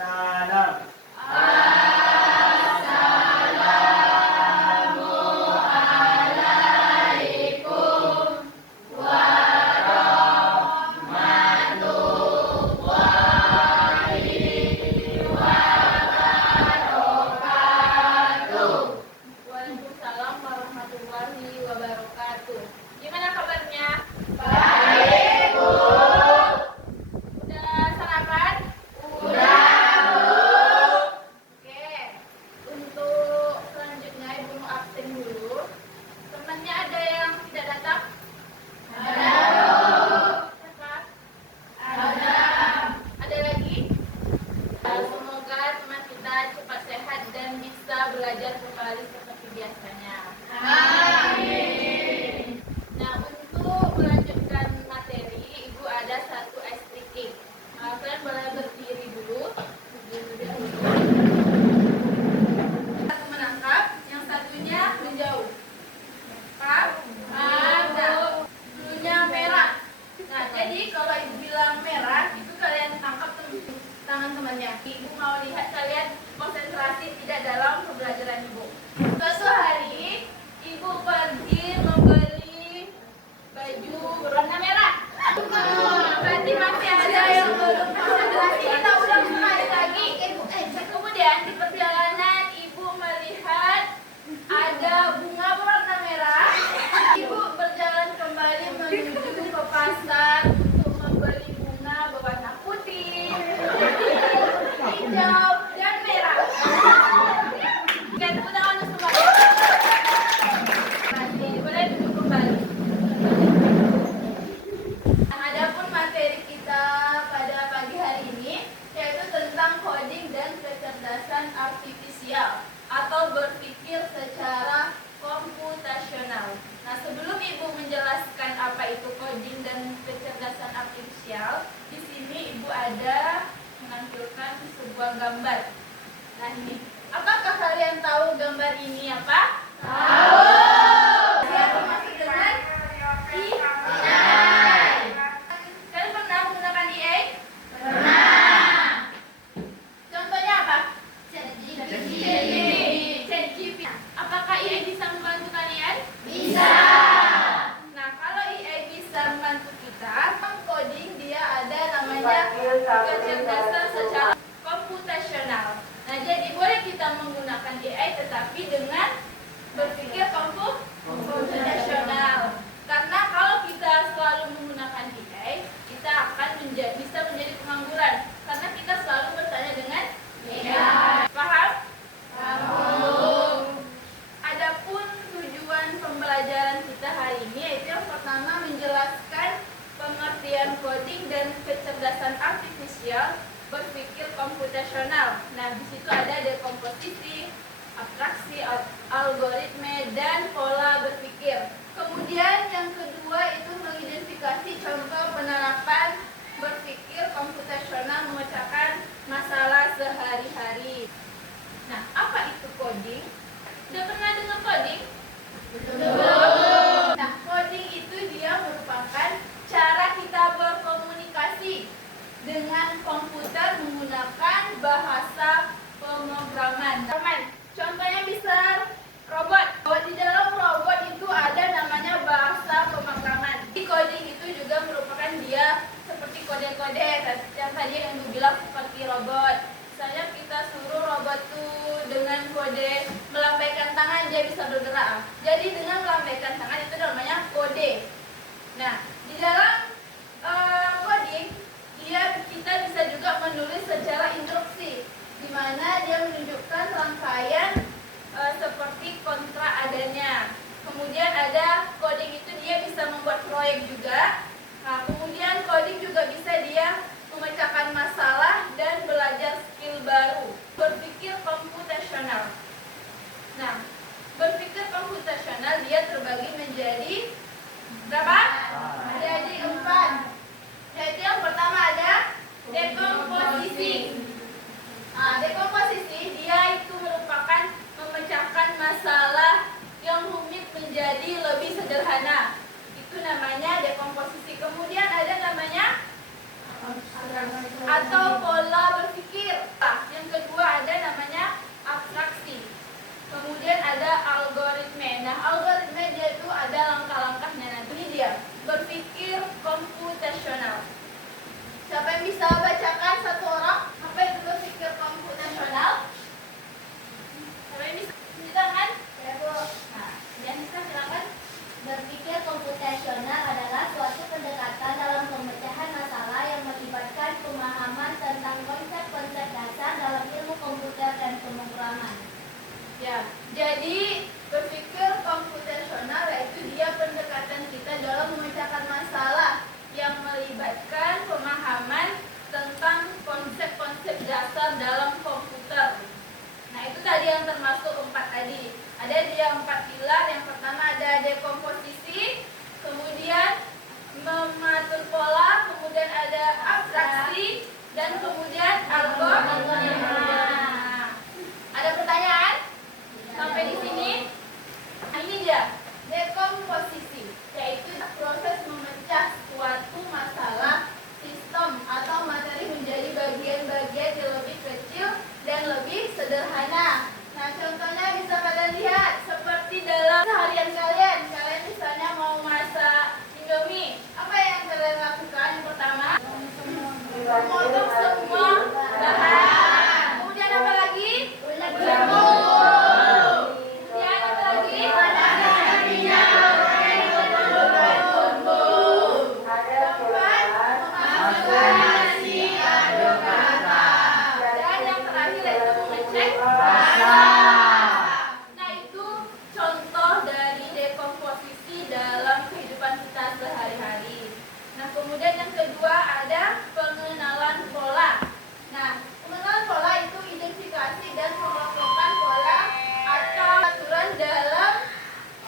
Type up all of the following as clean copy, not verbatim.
Salam. Waalaikumsalam warahmatullahi wabarakatuh. Gimana kabarnya? Udah sarapan? Oke. Untuk selanjutnya Ibu mau absen dulu. Temannya ada yang tidak datang? Siapa? Ada lagi? Semoga teman kita cepat sehat dan bisa belajar kembali seperti biasanya. Nah, untuk melanjutkan materi, Ibu ada satu ice breaking. Kalian boleh berdiri dulu. Satu menangkap, yang satunya menjauh. Paham? Nah, dulunya merah. Nah, jadi kalau Ibu bilang merah, itu kalian tangkap tangan temannya. Ibu mau lihat kalian konsentrasi tidak dalam pembelajaran Ibu. Suatu hari, Ibu pergi membeli baju berwarna merah. Berarti masih ada yang belum konsentrasi. Kita ulang sekali lagi. Kemudian di perjalanan Ibu melihat ada bunga berwarna merah. Ibu berjalan kembali menuju ke pasar untuk membeli bunga berwarna putih, hijau, dan merah. Oke, tepuk tangan untuk semua. Masih boleh duduk kembali. Adapun materi kita pada pagi hari ini yaitu tentang coding dan kecerdasan artifisial atau berpikir secara komputasional. Nah, sebelum Ibu menjelaskan apa itu coding dan kecerdasan artifisial, di sini Ibu ada menampilkan sebuah gambar. Nah, ini. Apakah kalian tahu gambar ini apa? Tahu. Dia termasuk dengan AI. Kalian pernah menggunakan AI? Pernah. Contohnya apa? ChatGPT. Apakah AI bisa membantu kalian? Bisa. Nah, kalau AI bisa membantu kita, coding dia ada namanya kecerdasan secara komputasional. Nah, jadi boleh kita menggunakan AI tetapi dengan berpikir komputasional. Karena kalau kita selalu menggunakan AI, kita akan bisa menjadi pengangguran. Karena kita selalu bertanya dengan AI. Paham? Paham. Adapun tujuan pembelajaran kita hari ini yaitu yang pertama menjelaskan pengertian coding dan kecerdasan artifisial berpikir komputasional. Nah, di situ ada dekomposisi, abstraksi, algoritme, dan pola berpikir. Kemudian yang kedua itu mengidentifikasi contoh penerapan berpikir komputasional memecahkan masalah sehari-hari. Nah, apa itu coding? Sudah pernah dengar coding? Belum. Nah, coding itu dia merupakan cara kita berkomunikasi dengan komputer menggunakan bahasa pemrograman. Contohnya bisa robot. Di dalam robot itu ada namanya bahasa pemrograman. Di coding itu juga merupakan dia seperti kode-kode yang tadi yang dibilang seperti robot. Misalnya kita suruh robot tuh dengan kode melambaikan tangan dia bisa bergerak. Jadi dengan melambaikan tangan itu namanya kode. Nah, di dalam coding kita bisa juga menulis secara instruksi, di mana dia menunjukkan rangkaian seperti kontra adanya. Kemudian ada coding itu dia bisa membuat proyek juga. Nah, kemudian coding juga bisa dia memecahkan masalah dan belajar skill baru. Berpikir komputasional. Nah, berpikir komputasional dia terbagi menjadi berapa? Jadi 4. Yaitu yang pertama ada dekomposisi. Nah, dekomposisi dia itu merupakan memecahkan masalah yang rumit menjadi lebih sederhana. Itu namanya dekomposisi. Kemudian ada namanya bisa bacakan satu orang apa itu berpikir komputasional? Siapa yang bisa? Cuci tangan? Ya, Bu. Nah, Yanisa silakan. Berpikir komputasional adalah suatu pendekatan dalam pemecahan masalah yang melibatkan pemahaman tentang konsep-konsep dasar dalam ilmu komputer dan pemrograman. Ya, jadi berpikir komputasional yaitu dia pendekatan kita dalam memecahkan masalah yang melibatkan pemahaman tentang konsep-konsep dasar dalam komputer. Nah, itu tadi yang termasuk 4 tadi. Ada dia 4 pilar. Yang pertama ada dekomposisi, kemudian mengatur pola, kemudian ada abstraksi, dan kemudian algoritma. Nah, ada pertanyaan? Sampai di sini? Nah, ini dia dekomposisi, yaitu proses memecah suatu masalah sistem atau materi menjadi bagian-bagian yang lebih kecil dan lebih sederhana. Nah, contohnya bisa kalian lihat seperti dalam seharian kalian. Kalian misalnya mau masak Indomie, apa yang kalian lakukan? Yang pertama, memotong semua bahan. Kemudian apa lagi? Bumbu. Kemudian apa lagi? Panaskan minyak. Bumbu. Keempat, memasukkan nasi, aduk rata. Dan yang terakhir yaitu mengecek rasa. Nah, itu contoh dari dekomposisi dalam kehidupan kita sehari-hari. Nah, kemudian yang kedua ada pengenalan pola. Nah, pengenalan pola itu identifikasi dan pengelompokan pola atau aturan dalam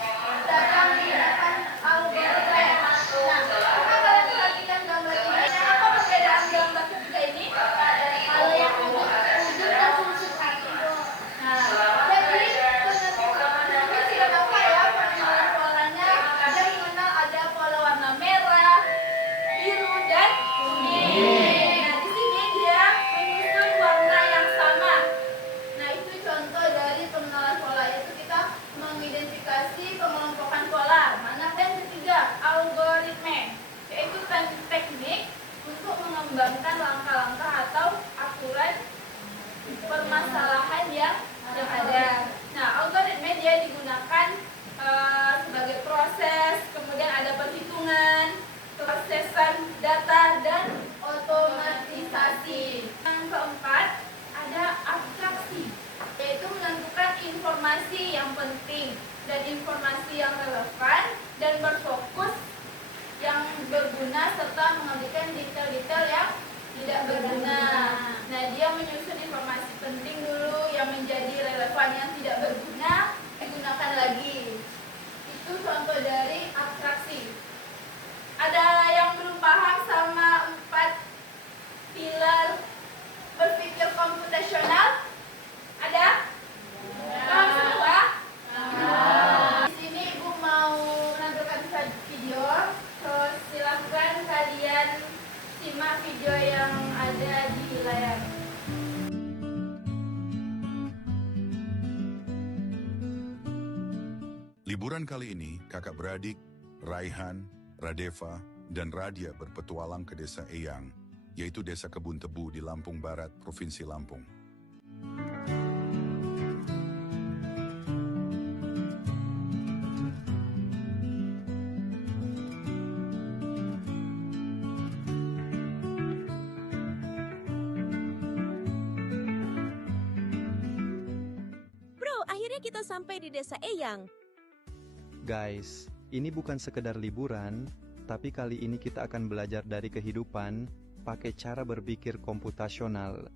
menggunakan algoritma. Nah, apa kalian perhatikan gambar ini? Apa perbedaan gambar ketiga ini? Kalau yang ujung kan fungsi kaki, Bu. Nah, jadi sudah tahu ya pengenalan polanya. Ada mengenal ada pola warna merah, biru, dan kuning. Nah, di sini dia menyusun warna yang sama. Nah, itu contoh dari pengenalan pola, yaitu kita mengidentifikasi pengelompokan pola. Mana yang ketiga, algoritma, yaitu teknik untuk mengembangkan langkah-langkah atau aturan permasalahan yang ada. Nah, algoritma dia digunakan sebagai proses, kemudian ada perhitungan, prosesan data, dan otomatisasi. Yang keempat, ada abstraksi, yaitu menentukan informasi yang penting dan informasi yang relevan dan berfokus yang berguna serta mengabaikan detail-detail yang tidak berguna. Nah, dia menyusun informasi penting dulu yang menjadi relevan, yang tidak berguna digunakan lagi. Itu contoh dari abstraksi. Ada yang belum paham sama 4 pilar berpikir komputasional? Ada? Paham semua? Di sini Ibu mau menampilkan video. Terus silahkan kalian simak video yang ada di layar. Liburan kali ini, kakak beradik, Raihan, Radeva, dan Radia berpetualang ke desa Eyang, yaitu desa Kebun Tebu di Lampung Barat, Provinsi Lampung. Bro, akhirnya kita sampai di desa Eyang. Guys, ini bukan sekedar liburan, tapi kali ini kita akan belajar dari kehidupan pakai cara berpikir komputasional.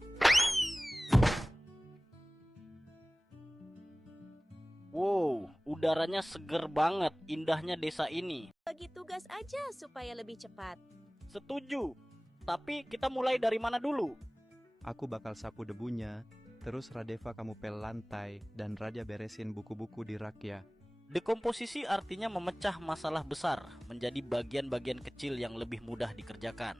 Wow, udaranya seger banget, indahnya desa ini. Bagi tugas aja supaya lebih cepat. Setuju, tapi kita mulai dari mana dulu? Aku bakal sapu debunya, terus Radeva kamu pel lantai, dan Radia beresin buku-buku di rak ya. Dekomposisi artinya memecah masalah besar menjadi bagian-bagian kecil yang lebih mudah dikerjakan.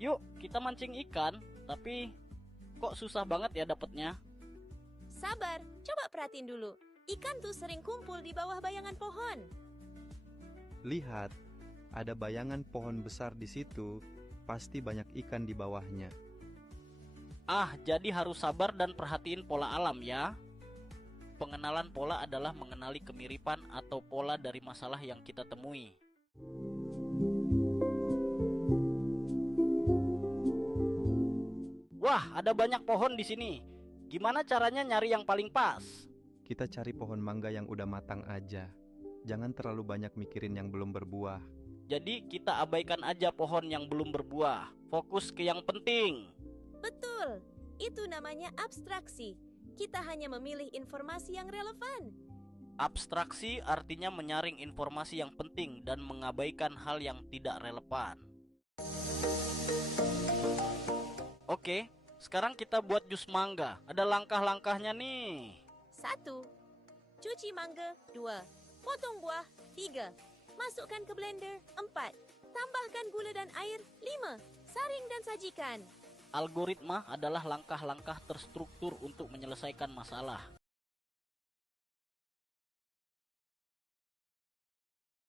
Yuk, kita mancing ikan, tapi kok susah banget ya dapetnya? Sabar, coba perhatiin dulu. Ikan tuh sering kumpul di bawah bayangan pohon. Lihat, ada bayangan pohon besar di situ, pasti banyak ikan di bawahnya. Jadi harus sabar dan perhatiin pola alam ya. Pengenalan pola adalah mengenali kemiripan atau pola dari masalah yang kita temui. Wah, ada banyak pohon di sini. Gimana caranya nyari yang paling pas? Kita cari pohon mangga yang udah matang aja. Jangan terlalu banyak mikirin yang belum berbuah. Jadi kita abaikan aja pohon yang belum berbuah. Fokus ke yang penting. Betul, itu namanya abstraksi. Kita hanya memilih informasi yang relevan. Abstraksi artinya menyaring informasi yang penting dan mengabaikan hal yang tidak relevan. Oke, sekarang kita buat jus mangga. Ada langkah-langkahnya nih. 1. Cuci mangga. 2. Potong buah. 3. Masukkan ke blender. 4. Tambahkan gula dan air. 5. Saring dan sajikan. Algoritma adalah langkah-langkah terstruktur untuk menyelesaikan masalah.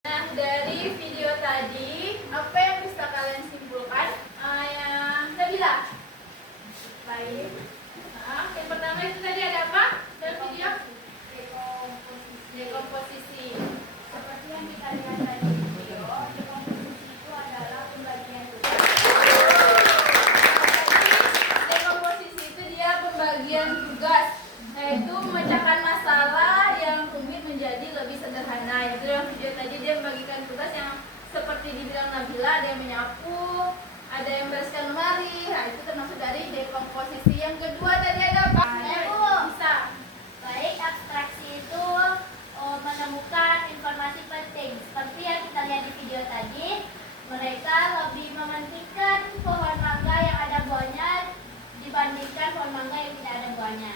Nah, dari video tadi, apa yang bisa kalian simpulkan? Yang Nabila. Baik. Yang pertama itu tadi ada apa? Dalam video? Dekomposisi. Seperti yang kita lihat tadi di video, dekomposisi itu adalah pembagian tugas. Dekomposisi itu dia pembagian tugas, yaitu memecahkan masalah yang rumit menjadi lebih sederhana. Itu yang video tadi dia membagikan tugas yang seperti dibilang Nabila, ada yang menyapu, ada yang bereskan lemari. Nah, itu termasuk dari dekomposisi. Yang kedua tadi ada apa? Bisa. Baik, abstraksi itu menemukan informasi penting. Seperti yang kita lihat di video tadi, mereka lebih mementingkan pohon mangga yang ada buahnya dibandingkan pohon mangga yang tidak ada buahnya.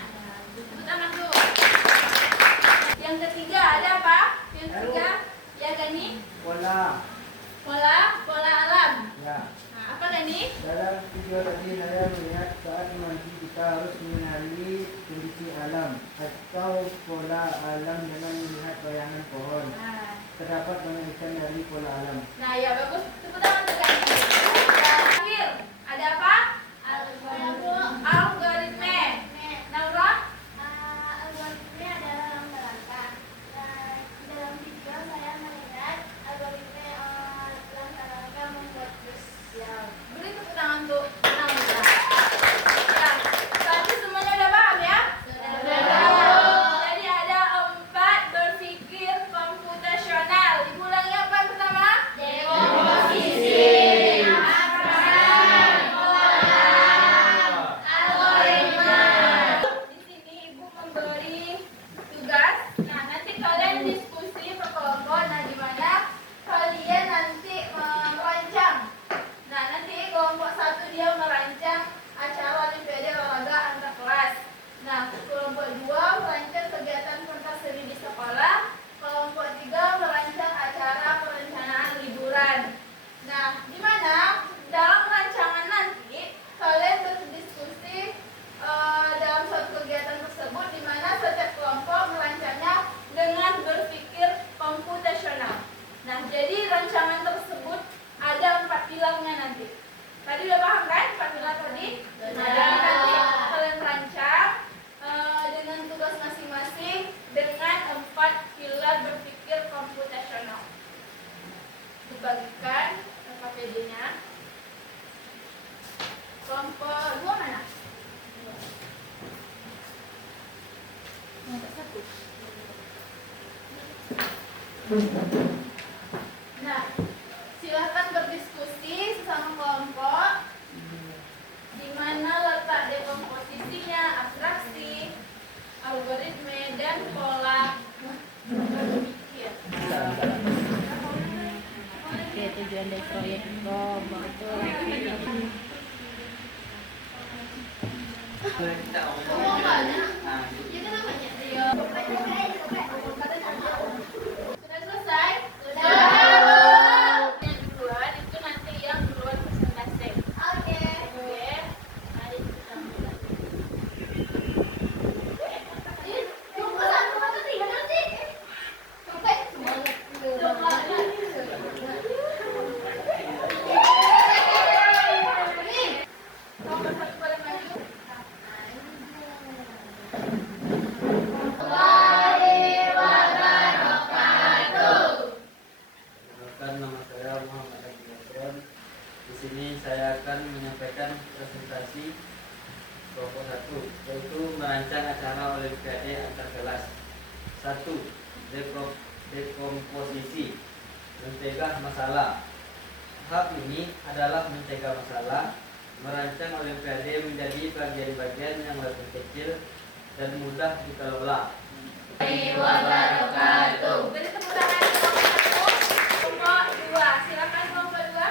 Tepuk tangan dulu. Yang ketiga ada apa? Yang ketiga, ya Gani? Pola alam. Ya, Nah, apa Gani? dalam video tadi saya melihat saat nanti kita harus mengenali kondisi alam atau pola alam dengan melihat bayangan pohon. Nah, Terdapat banyak ikan dari pola alam. nah ya bagus. Tepuk tangan untuk Gani. Terakhir, ada apa? Algoritma. Naura? Algoritma adalah langkah-langkah. Dalam video saya melihat algoritma langkah-langkah membuat jus. Beri tepuk tangan untuk Naura. Ya, tadi semuanya udah paham ya? Jadi ada 4 berpikir komputasional. Diulangi apa yang pertama? Dekomposisi. Algoritma. Di sini Ibu memberi tugas. Nah, nanti kalian diskusi per kelompok. Nah, di mana kalian nanti merancang. Nah, nanti kelompok 1 dia merancang acara olimpiade olahraga antar kelas. Nah, kelompok 2 merancang kegiatan pentas seni di sekolah. Kelompok 3 merancang acara perencanaan liburan. Nah, di mana dalam rancangan nanti kalian berdiskusi dalam suatu kegiatan tersebut, di mana setiap kelompok merancangnya dengan berpikir komputasional. Nah, jadi rancangan tersebut ada 4 pilarnya nanti. Tadi udah paham kan 4 pilar tadi? Nah, jadi nanti kalian rancang dengan tugas masing-masing dengan 4 pilar berpikir komputasional. Dibagikan KPD-nya. Kelompok 2 mana? Kelompok 1. Nah, silahkan berdiskusi sesama kelompok di mana letak dekomposisinya, abstraksi, algoritma, dan pola berpikir. Oke, tujuan dari proyek Kom itu Ngomong banyak. Ya kenapa ya? Iya. Sudah selesai? Sudah. Yang duluan itu nanti yang duluan presentasi. Oke. Mari kita mulai. Ini kelompok 1 kelompok 3 nanti. Sampai semuanya. dekomposisi, mencegah masalah. Tahap ini adalah mencegah masalah, merancang olimpiade menjadi bagian-bagian yang lebih kecil dan mudah dikelola. Wabarakatuh. Beri tepuk tangan kelompok 2. Silakan kelompok 2.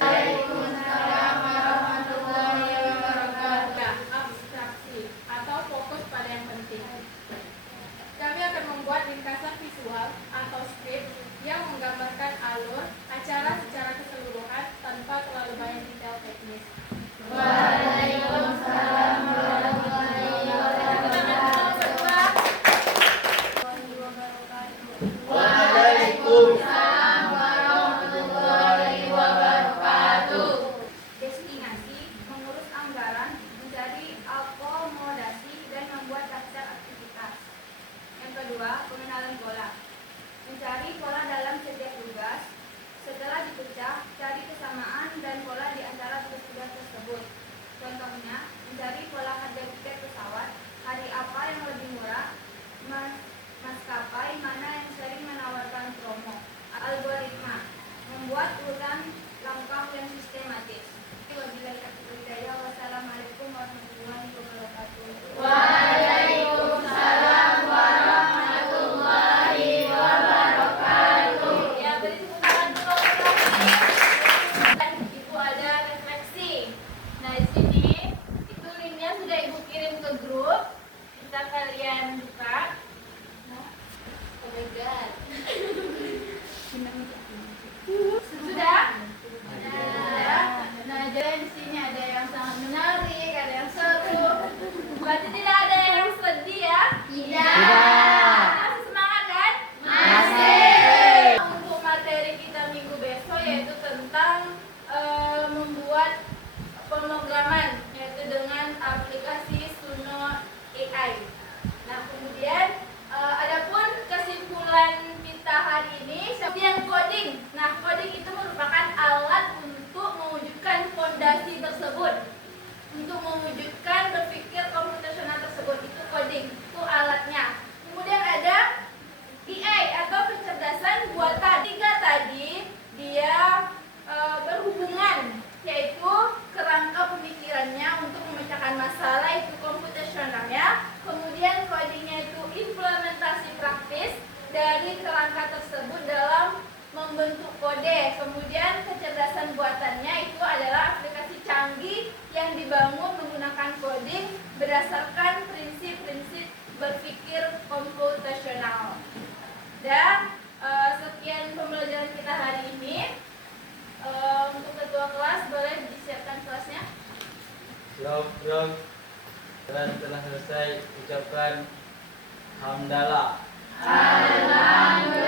Waalaikumsalam warahmatullahi wabarakatuh. Abstraksi atau fokus pada yang penting. Kami akan membuat ringkasan visual atau skrip yang menggambarkan alur acara secara keseluruhan tanpa terlalu banyak detail teknis. Waalaikumsalam warahmatullahi wabarakatuh. Waalaikumsalam warahmatullahi wabarakatuh. Destinasi, mengurus anggaran, mencari akomodasi dan membuat daftar aktivitas. Yang kedua, pengenalan pola. Mencari pola dalam setiap tugas. Setelah dipecah, cari kesamaan dan pola di antara tugas-tugas tersebut. Contohnya, mencari pola harga tiket pesawat, hari apa yang lebih murah, maskapai mana yang sering menawarkan promo. Algoritma, membuat urutan langkah yang sistematis. Wabillahi taufiq wal hidayah. Wassalamualaikum warahmatullahi wabarakatuh. Waalaikumsalam warahmatullahi wabarakatuh. Ya, beri tepuk tangan dulu. Ibu ada refleksi. Nah, di sini itu linknya sudah Ibu kirim ke grup. Bisa kalian buka. Oh my god. Sudah? Sudah. Nah, jadi di sini ada yang sangat menarik, ada yang seru. Berarti tidak ada yang sedih ya? Tidak. Masih semangat kan? Masih. Untuk materi kita minggu besok yaitu tentang membuat pemrograman, yaitu dengan aplikasi Suno AI. Nah, kemudian adapun kesimpulan kita hari ini yang coding. Nah, coding itu merupakan alat untuk mewujudkan fondasi tersebut, untuk mewujudkan berpikir komputasional tersebut. Itu coding, itu alatnya. Kemudian ada AI atau kecerdasan buatan. Tiga tadi dia berhubungan, yaitu kerangka pemikirannya untuk memecahkan masalah, itu komputasionalnya. Kemudian codingnya itu implementasi praktis dari kerangka tersebut dalam membentuk kode. Kemudian kecerdasan buatannya itu adalah aplikasi canggih yang dibangun menggunakan coding berdasarkan prinsip-prinsip berpikir komputasional. Dan sekian pembelajaran kita hari ini. Untuk ketua kelas boleh disiapkan kelasnya. Bro, kalian telah selesai ucapkan hamdalah. Alhamdulillah.